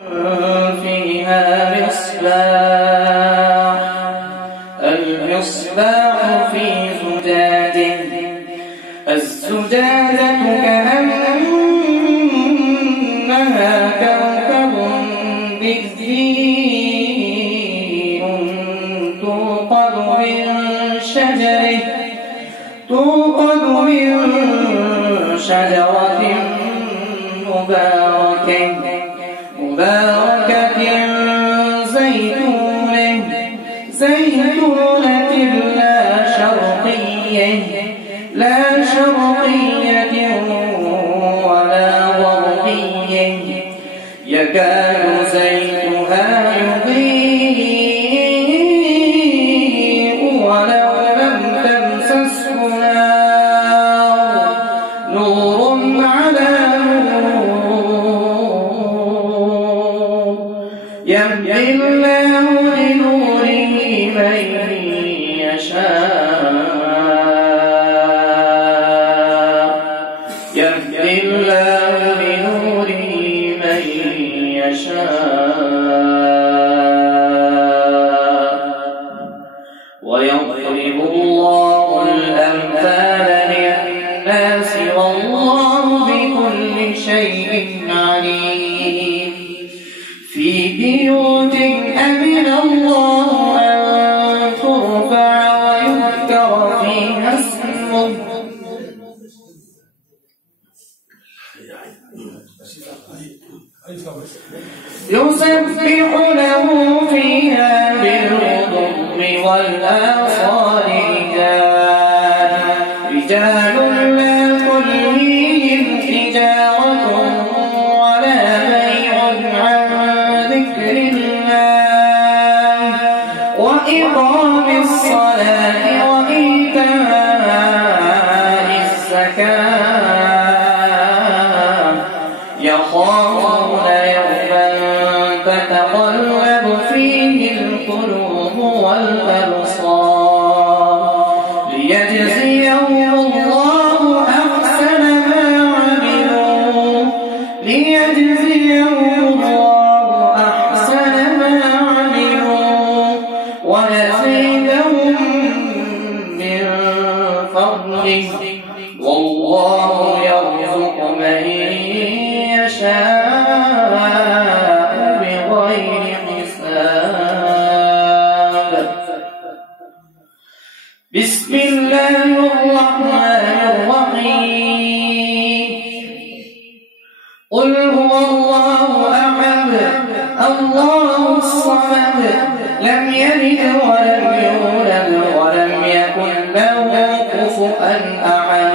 فيها المصباح في زجاجة الزجاجة كأنها كوكب بزيء توقد من شجرة مباركة زيتونة لا شرقية ولا غربية يكاد زيتها يضيء ولو لم تمسسه نور على نور يهدي الله لنوره من يشاء ويضرب الله الأمثال للناس والله بكل شيء عليم في بيوت أذن الله أن ترفع ويذكر فيها اسمه يسبح له فيها بالغدو والآصال رجال لا تلهيهم تجارة ولا بيع عن ذكر الله وإقام الصلاة وإيتاء الزكاة يخافون يوما تتقلب فيه القلوب والأبصار ليجزيهم الله أحسن ما عملوا ويزيدهم من فضله والله يرزق من يشاء بغير حساب. بسم الله الرحمن الرحيم. قل هو الله أحد الله الصمد لم يلد ولم يولد ولم يكن له كفوا أحد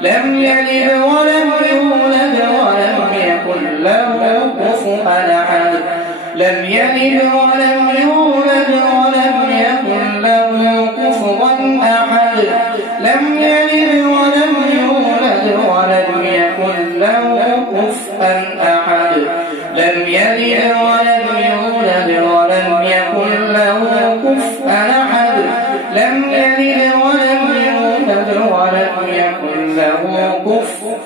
لم يلد ولم يولد ولم يكن له كفوا أحد لم يلد ولم يولد ولم يكن له كفوا أحد لم يلد ولم يولد ولم يكن له كفوا أحد لم يلد ولم يولد ولم يكن له كفوا أحد لم يلد ولم يولد ولم يكن له كفوا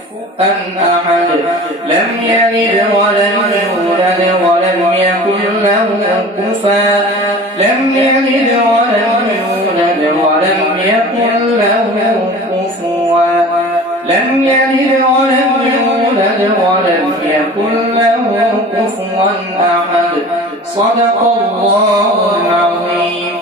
أحد لم يلد ولم يولد ولم يكن له كفوا لم يلد ولم يولد ولم يكن له كفوا لم يلد ولم يولد ولم يكن له كفوا أحد. صدق الله العظيم.